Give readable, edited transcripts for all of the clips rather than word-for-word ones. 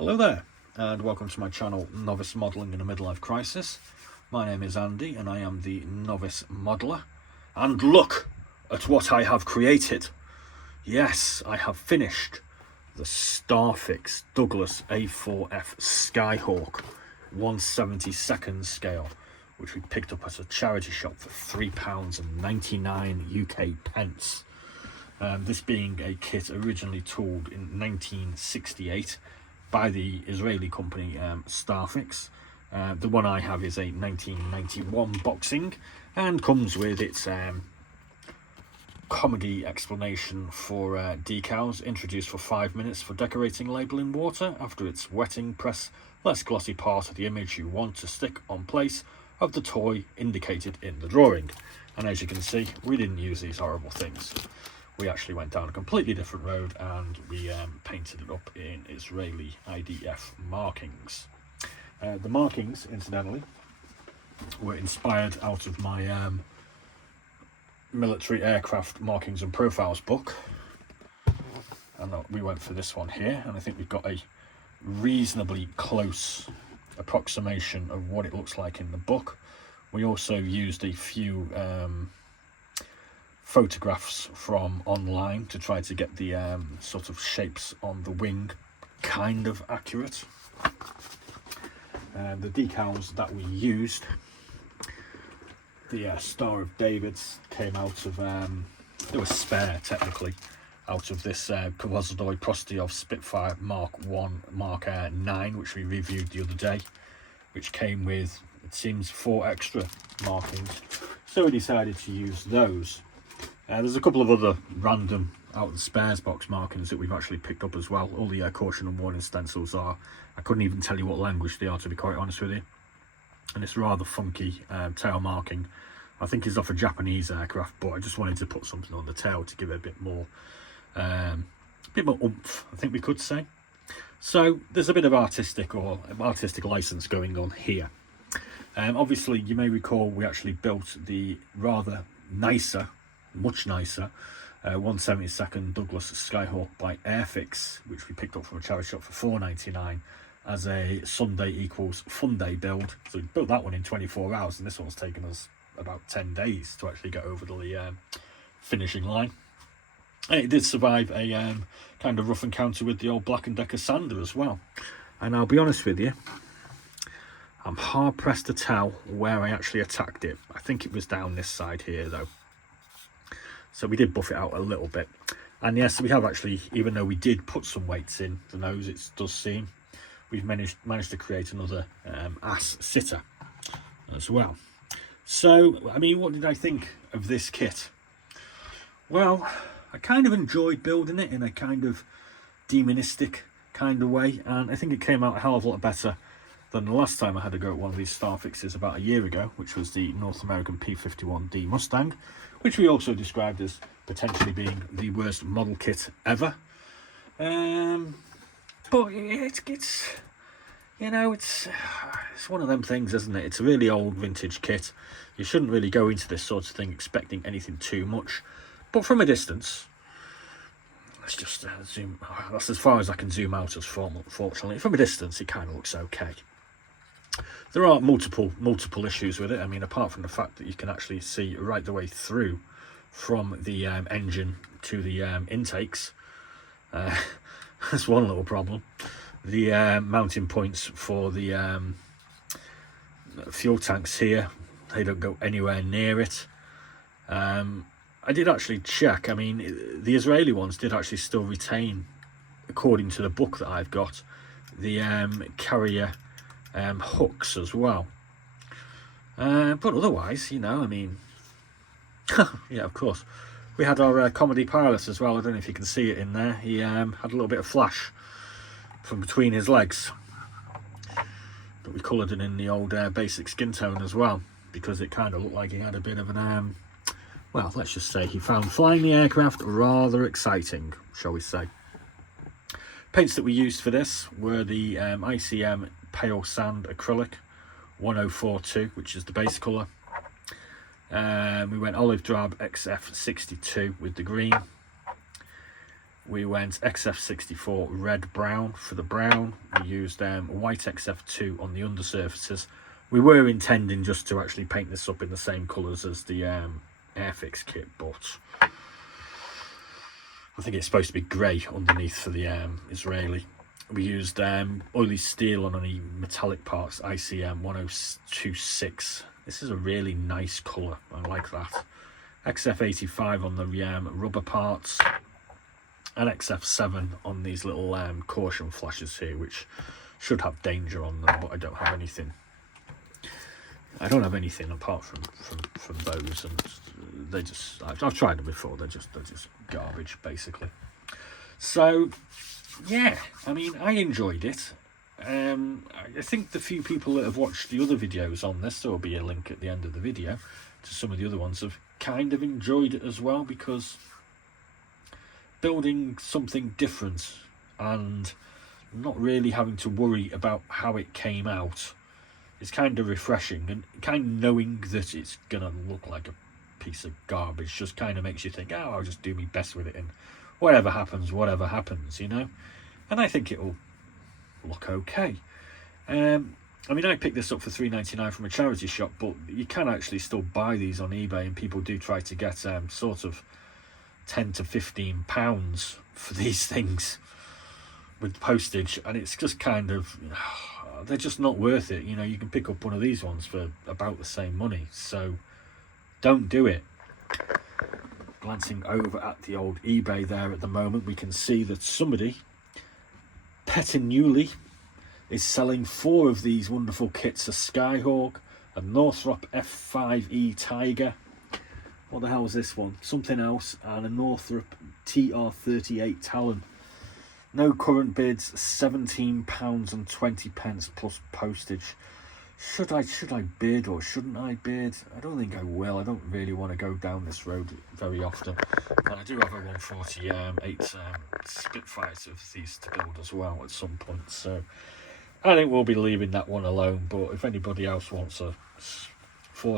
Hello there, and welcome to my channel, Novice Modelling in a Midlife Crisis. My name is Andy, and I am the Novice Modeller. And look at what I have created. Yes, I have finished the Starfix Douglas A-4F Skyhawk 1/72 scale, which we picked up at a charity shop for £3.99 UK pence. This being a kit originally tooled in 1968 by the Israeli company Starfix. The one I have is a 1991 boxing and comes with its comedy explanation for decals, introduced for 5 minutes for decorating label in water. After its wetting, press less glossy part of the image you want to stick on place of the toy indicated in the drawing. And as you can see, we didn't use these horrible things. We actually went down a completely different road and we painted it up in Israeli IDF markings. The markings, incidentally, were inspired out of my military aircraft markings and profiles book. And we went for this one here, and I think we've got a reasonably close approximation of what it looks like in the book. We also used a few photographs from online to try to get the sort of shapes on the wing kind of accurate. The decals that we used, the Star of David's came out of, they were spare technically, out of this Kovazodoi Prostyov Spitfire Mark 1, Mark 9, which we reviewed the other day, which came with, it seems, 4 extra markings. So we decided to use those. There's a couple of other random out of the spares box markings that we've actually picked up as well. All the caution and warning stencils are, I couldn't even tell you what language they are, to be quite honest with you. And it's rather funky tail marking. I think it's off a Japanese aircraft, but I just wanted to put something on the tail to give it a bit more oomph, I think we could say. So there's a bit of artistic license going on here. Obviously, you may recall we actually built the rather nicer, much nicer 1/72 Douglas Skyhawk by Airfix, which we picked up from a charity shop for £4.99 as a Sunday equals fun day build. So we built that one in 24 hours, and this one's taken us about 10 days to actually get over the finishing line. And it did survive a kind of rough encounter with the old Black & Decker sander as well. And I'll be honest with you, I'm hard pressed to tell where I actually attacked it. I think it was down this side here though. So we did buff it out a little bit. And yes, we have actually, even though we did put some weights in the nose, it does seem, we've managed to create another ass sitter as well. So, I mean, what did I think of this kit? Well, I kind of enjoyed building it in a kind of demonistic kind of way. And I think it came out a hell of a lot better than the last time I had to go at one of these Starfixes about a year ago, which was the North American P-51D Mustang, which we also described as potentially being the worst model kit ever. But it's you know, it's one of them things, isn't it? It's a really old vintage kit. You shouldn't really go into this sort of thing expecting anything too much. But from a distance, let's just zoom. That's as far as I can zoom out as form, unfortunately. From a distance, it kind of looks okay. There are multiple issues with it. I mean, apart from the fact that you can actually see right the way through from the engine to the intakes. That's one little problem. The mounting points for the fuel tanks here, they don't go anywhere near it. I did actually check. I mean, the Israeli ones did actually still retain, according to the book that I've got, the carrier hooks as well. But otherwise, you know, I mean, yeah, of course. We had our comedy pilot as well. I don't know if you can see it in there. He had a little bit of flash from between his legs. But we coloured it in the old basic skin tone as well, because it kind of looked like he had a bit of an, well, let's just say he found flying the aircraft rather exciting, shall we say. Paints that we used for this were the ICM Pale Sand Acrylic 1042, which is the base colour. We went Olive Drab XF62 with the green. we went XF64 red brown for the brown. We used white XF2 on the undersurfaces. We were intending just to actually paint this up in the same colours as the Airfix kit, but I think it's supposed to be grey underneath for the Israeli. We used oily steel on any metallic parts, ICM 1026. This is a really nice colour, I like that. XF85 on the rubber parts, and XF7 on these little caution flashes here, which should have danger on them, but I don't have anything. I don't have anything apart from those, and they just, I've tried them before, they're just garbage basically. So yeah, I mean, I enjoyed it. I think the few people that have watched the other videos on this, there will be a link at the end of the video to some of the other ones, have kind of enjoyed it as well, because building something different and not really having to worry about how it came out is kind of refreshing, and kind of knowing that it's gonna look like a piece of garbage just kind of makes you think, oh, I'll just do my best with it, and whatever happens, you know. And I think it'll look okay. I mean, I picked this up for $3.99 from a charity shop, but you can actually still buy these on eBay, and people do try to get sort of £10 to £15 for these things with postage, and it's just kind of, they're just not worth it. You know, you can pick up one of these ones for about the same money, so don't do it. Glancing over at the old eBay there at the moment, we can see that somebody, Pettinewly, is selling 4 of these wonderful kits: a Skyhawk, a Northrop F5E Tiger, what the hell is this one, something else, and a Northrop TR38 Talon. No current bids, £17.20 plus postage. Should I bid or shouldn't I bid? I don't think I will. I don't really want to go down this road very often. And I do have a 148 Spitfires of these to build as well at some point. So I think we'll be leaving that one alone. But if anybody else wants 4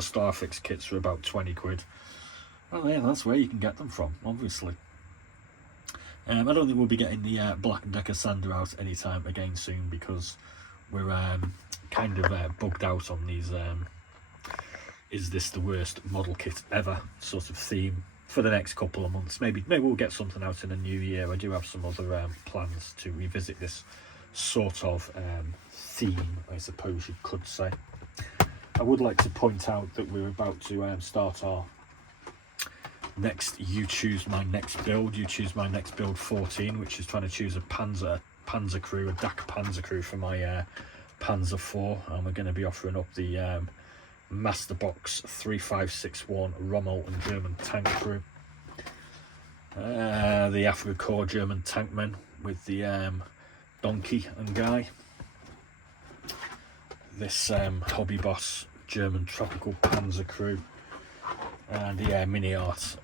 Starfix kits for about 20 quid, well, yeah, that's where you can get them from, obviously. I don't think we'll be getting the Black & Decker sander out anytime again soon, because we're kind of bugged out on these is this the worst model kit ever sort of theme for the next couple of months. Maybe we'll get something out in the new year. I do have some other plans to revisit this sort of theme, I suppose you could say. I would like to point out that we're about to start our next You Choose My Next Build 14, which is trying to choose a Panzer crew, a DAC Panzer crew for my Panzer 4, and we're going to be offering up the Master Box 3561 Rommel and German tank crew, the Afrika Korps German tankmen with the Donkey and Guy, this Hobby Boss German tropical Panzer crew, and the Mini Art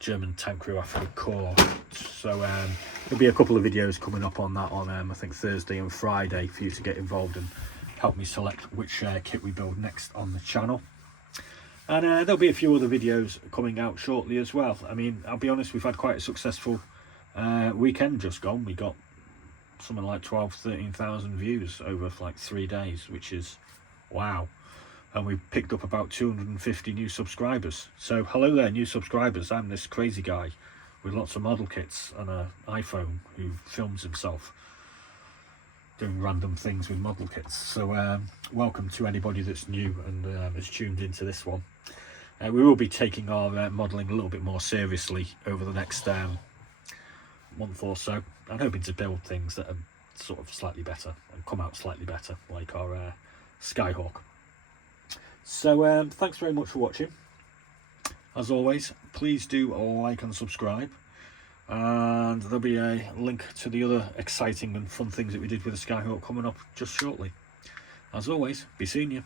German tank crew Afrika Korps. So there'll be a couple of videos coming up on that on I think Thursday and Friday for you to get involved and help me select which kit we build next on the channel. And there'll be a few other videos coming out shortly as well. I mean, I'll be honest, we've had quite a successful weekend just gone. We got something like 13,000 views over like 3 days, which is wow. And we picked up about 250 new subscribers. So hello there, new subscribers. I'm this crazy guy with lots of model kits and an iPhone who films himself doing random things with model kits. So welcome to anybody that's new and has tuned into this one. We will be taking our modelling a little bit more seriously over the next month or so. I'm hoping to build things that are sort of slightly better and come out slightly better, like our Skyhawk. So thanks very much for watching. As always, please do like and subscribe, and there'll be a link to the other exciting and fun things that we did with the Skyhawk coming up just shortly. As always, be seeing you.